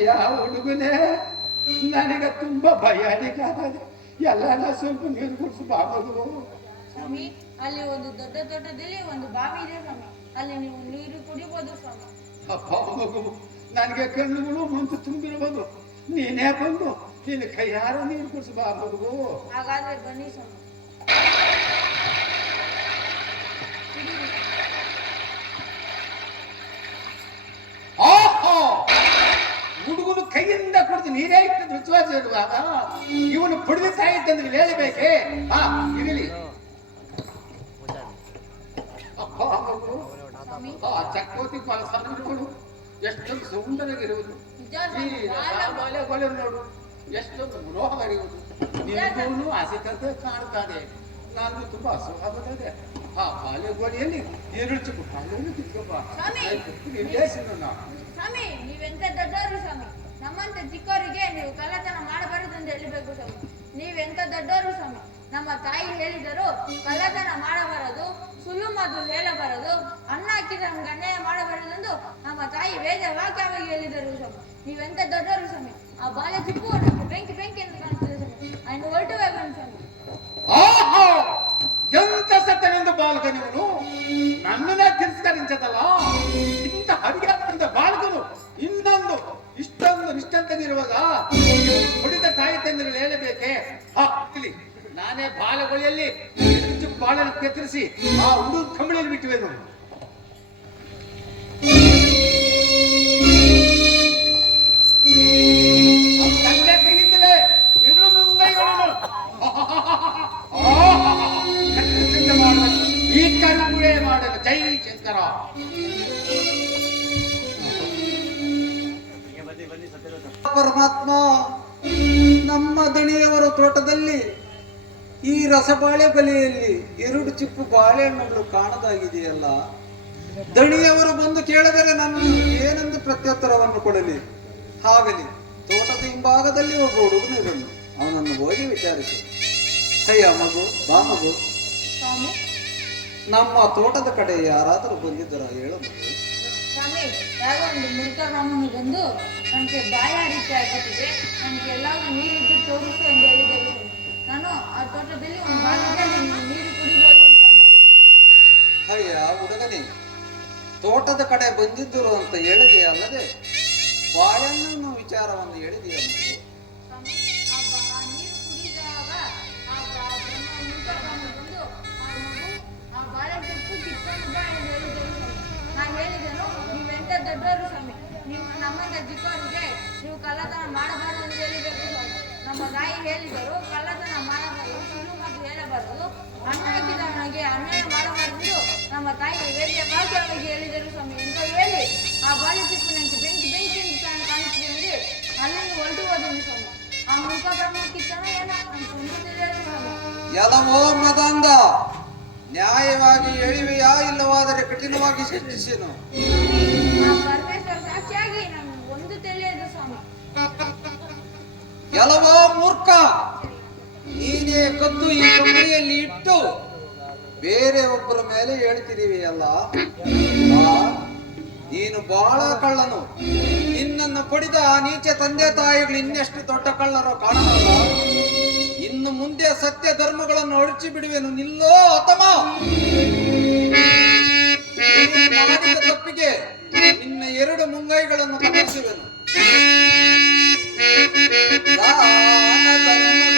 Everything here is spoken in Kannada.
ಅಯ್ಯ ಹುಡುಗನೇ, ನನಗೆ ತುಂಬಾ ಭಯ ಅಡಿಕಾಗಿದೆ. ಎಲ್ಲ ಸ್ವಲ್ಪ ನೀರು ಕುಡಿಸು ಬಾಬದು. ಸ್ವಾಮಿ, ಅಲ್ಲಿ ಒಂದು ದೊಡ್ಡ ದೊಡ್ಡದಲ್ಲಿ ಒಂದು ಬಾವಿ ಇದೆ ಸ್ವಾಮಿ, ಅಲ್ಲಿ ನೀವು ನೀರು ಕುಡಿಬಹುದು ಸ್ವಾಮಿ. ಅಪ್ಪ ಮಗು, ನನಗೆ ಕಣ್ಣುಗಳು ಮಂತು ತುಂಬಿರಬಹುದು. ನೀನೇ ಬಂದು ನಿನ್ನ ಕೈಯಾರ ನೀರು ಕುಡಿಸು ಬಾಬದು. ಹಾಗಾದ್ರೆ ಬನ್ನಿ ಸ್ವಾಮಿ. ಹುಡುಗನು ಕೈಯಿಂದ ಕುಡಿದು ನೀರೇ ಇಟ್ಟು ರುಚಿವಾಸ ಇಡುವಾಗ ಇವನು ಕುಡಿದ ತಾಯಿ ತಂದ್ರೆ ಹೇಳಬೇಕೆ? ಹಾ ಇರಲಿ. ಅಪ್ಪ ಮಗು, ಚಕ್ಕೋತಿ ನೋಡು ಎಷ್ಟೊಂದು ಸುಂದರಗಿರುವುದು. ಬಾಲೆಗೊಲೆ ನೋಡು ಎಷ್ಟೊಂದು ಮನೋಹರಿರುವುದು. ನಿಮಗೂ ಆಸೆಕಂತೆ ಕಾಣ್ತಾನೆ. ನಾನು ತುಂಬಾ ಅಸಹ್ಯವಾಗಿದೆ. ಆ ಬಾಲೆಗೊಲೆಯಲ್ಲಿ ಎರಡು ಚಿಕ್ಕ ಬಾಳೆಯನ್ನು ಕಿತ್ಕೊಬ್ಬ ಸ್ವಾಮಿ. ನೀವೆಂತ ದೊಡ್ಡವರು ಸ್ವಾಮಿ, ನಮ್ಮಂತ ಚಿಕ್ಕವರಿಗೆ ನೀವು ಕಳ್ಳತನ ಮಾಡಬಾರದು ಅಂತ ಹೇಳಬೇಕು ಸ್ವಾಮಿ. ನೀವೆಂತ ದೊಡ್ಡವರು ಸ್ವಾಮಿ, ನಮ್ಮ ತಾಯಿ ಹೇಳಿದರು ಕಳ್ಳತನ ಮಾಡಬಾರದು, ಸುಳ್ಳು ಮಾತು ಹೇಳಬಾರದು, ಅನ್ನ ಹಾಕಿದ ನಮ್ಗೆ ಅನ್ಯಾಯ ಮಾಡಬಾರದು ಎಂದು ನಮ್ಮ ತಾಯಿ ವೇದ ವಾಕ್ಯವಾಗಿ ಹೇಳಿದರು ಸ್ವಾಮಿ. ನೀವೆಂತ ದೊಡ್ಡವರು ಸ್ವಾಮಿ. ಆ ಬಾಲ ಚಿಪ್ಪು ನಮ್ಗೆ ಬೆಂಕಿ ಬೆಂಕಿ ಎಂದು ಕಾಣ್ತದೆ ಸ್ವಾಮಿ. ಅನ್ನು ಹೊರಟು ಹೋಗೋಣ ಸ್ವಾಮಿ. ಎಂತ ಸತ್ತನೆಂದು ಬಾಲಕನಿವನು ನನ್ನನ್ನ ತಿರಸ್ಕರಿಂಚದಲ್ಲ. ಇಂಥ ಹರಿಯಾದ ಬಾಲಕನು ಇನ್ನೊಂದು ಇಷ್ಟೊಂದು ನಿಷ್ಠಂತನಿರುವಾಗ ಹೊಡಿದ ತಾಯಿ ತಂದ್ರೆ ಹೇಳಬೇಕೆ? ಇಲ್ಲಿ ನಾನೇ ಬಾಲಗೊಳಿಯಲ್ಲಿ ಬಾಳನ್ನು ಕೆತ್ತರಿಸಿ ಆ ಹುಡುಗ ಕಂಬಳಿಯಲ್ಲಿ ಬಿಟ್ಟಿವೆನು. ತಂದೆ ಕೈಯಿಂದಲೇ ಎರಡು ಮುಂಗೈಗಳನ್ನು ಈ ಕರುಗುಳೆ ಮಾಡಲು ಜೈ ಶಂಕರ. ಪರಮಾತ್ಮ, ನಮ್ಮ ದಣಿಯವರ ತೋಟದಲ್ಲಿ ಈ ರಸಬಾಳೆ ಬಲೆಯಲ್ಲಿ ಎರಡು ಚಿಪ್ಪು ಬಾಳೆಹಣ್ಣುಗಳು ಕಾಣದಾಗಿದೆಯಲ್ಲ. ದಣಿಯವರು ಬಂದು ಕೇಳಿದರೆ ನಾನು ಏನೆಂದು ಪ್ರತ್ಯುತ್ತರವನ್ನು ಕೊಡಲಿ? ಹಾಗಲಿ, ತೋಟದ ಹಿಂಭಾಗದಲ್ಲಿ ಒಬ್ಬ ಹುಡುಗನಿರನು, ಅವನನ್ನು ಹೋಗಿ ವಿಚಾರಿಸಿ. ಅಯ್ಯ ಮಗು, ಬಾ ಮಗು, ನಮ್ಮ ತೋಟದ ಕಡೆ ಯಾರಾದರೂ ಬಂದಿದ್ದರ ಹೇಳು ಮಗು. ಸ್ವಾಮಿ, ಯಾರೋ ಒಂದು ಮುರುಕರಾಮನು ಬಂದು ನನಗೆ ಬಾಯ ರೀತಿ ಆಗುತ್ತಿದೆ, ನನಗೆ ಎಲ್ಲಾದ್ರೂ ನೀರಿದ್ದು ತೋರಿಸು ಎಂದು ಹೇಳಿದರು. ನಾನು ಆ ತೋಟದಲ್ಲಿ ಒಂದು ಬಾಗಿಲಲ್ಲಿ ನೀರು ಕುಡಿಬಹುದು ಅಂತ ಅನ್ನೋದು. ಅಯ್ಯ ಹುಡುಗನೇ, ತೋಟದ ಕಡೆ ಬಂದಿದ್ದರು ಅಂತ ಹೇಳಿದೆ ಅಲ್ಲದೆ ಬಾಳೆಹಣ್ಣು ವಿಚಾರವನ್ನು ಹೇಳಿದೆಯ ಮಗು? ಸ್ವಾಮಿ, ಆ ನೀರು ಕುಡಿದಾಗ ಆ ಮುರುಕರಾಮನು ಬಂದು ಆ ಮಗು ಆ ಬಾಳೆ ಚಿಪ್ಪು ಕಿತ್ಕೊಂಡು ಬಾ ಎಂದು ಹೇಳಿದರು ಸ್ವಾಮಿ. ನಾನು ಹೇಳಿದೆನು, ನೀವೆಂತ ದೊಡ್ಡವರು ಸ್ವಾಮಿ, ನಮ್ಮಂತ ಚಿಕ್ಕವರಿಗೆ ನೀವು ಕಳ್ಳತನ ಮಾಡಬಾರದು ಎಂದು ಹೇಳಬೇಕು ಸ್ವಾಮಿ. ನಮ್ಮ ತಾಯಿ ಹೇಳಿದರು ಕಳ್ಳತನ ಮಾಡಬಾರದು, ಸುಳ್ಳು ಮಾತು ಹೇಳಬಾರದು, ಅನ್ನ ಹಾಕಿದವನಿಗೆ ಅನ್ಯಾಯ ಮಾಡಬಾರದು ನಮ್ಮ ತಾಯಿ ವೇದ ವಾಕ್ಯವಾಗಿ ಹೇಳಿದರು ಸ್ವಾಮಿ ಅಂತ ಹೇಳಿ ಆ ಬಾಳೆ ಚಿಪ್ಪು ನನಗೆ ಬೆಂಕಿ ಬೆಂಕಿ ಅಂತ ಕಾಣಿಸ್ತಿದೆ ಎಂದು ಅಲ್ಲಿಂದ ಹೊರಟು ಹೋದನು ಸ್ವಾಮಿ. ಆ ಮುರುಕರಾಮ ಕಿತ್ತನ ಏನೋ ಅಂತ ತಿಳಿಯಲು ಸ್ವಾಮಿ. ಎಲ್ಲವೋ ಮದಂದ, ನ್ಯಾಯವಾಗಿ ಹೇಳಿವೆಯಾ ಇಲ್ಲವಾದರೆ ಕಠಿಣವಾಗಿ ಶಿಕ್ಷಿಸೇನು? ಆ ಪರಮೇಶ್ವರ ಸಾಕ್ಷಿಯಾಗಿ ನಮ್ಗೆ ಒಂದು ತಿಳಿಯದು ಸ್ವಾಮಿ. ಎಲ್ಲವೋ ಮೂರ್ಖ, ನೀನೇ ಕದ್ದು ಈ ಕಂಬಳಿಯಲ್ಲಿ ಇಟ್ಟು ಬೇರೆ ಒಬ್ಬರ ಮೇಲೆ ಹೇಳ್ತಿರುವೆಯಲ್ಲ. ನೀನು ಬಹಳ ಕಳ್ಳನು. ನಿನ್ನನ್ನು ಪಡೆದ ಆ ನೀಚ ತಂದೆ ತಾಯಿಗಳು ಇನ್ನೆಷ್ಟು ದೊಡ್ಡ ಕಳ್ಳರೋ ಕಾಣಲ್ಲ. ಇನ್ನು ಮುಂದೆ ಸತ್ಯ ಧರ್ಮಗಳನ್ನು ಹೊರಚಿ ಬಿಡುವೆನು. ನಿಲ್ಲೋ ಅತಮ, ಮಾಡಿದ ತಪ್ಪಿಗೆ ನಿನ್ನ ಎರಡು ಮುಂಗೈಗಳನ್ನು ಕತ್ತರಿಸುವೆನು. ದಾನ ಧರ್ಮ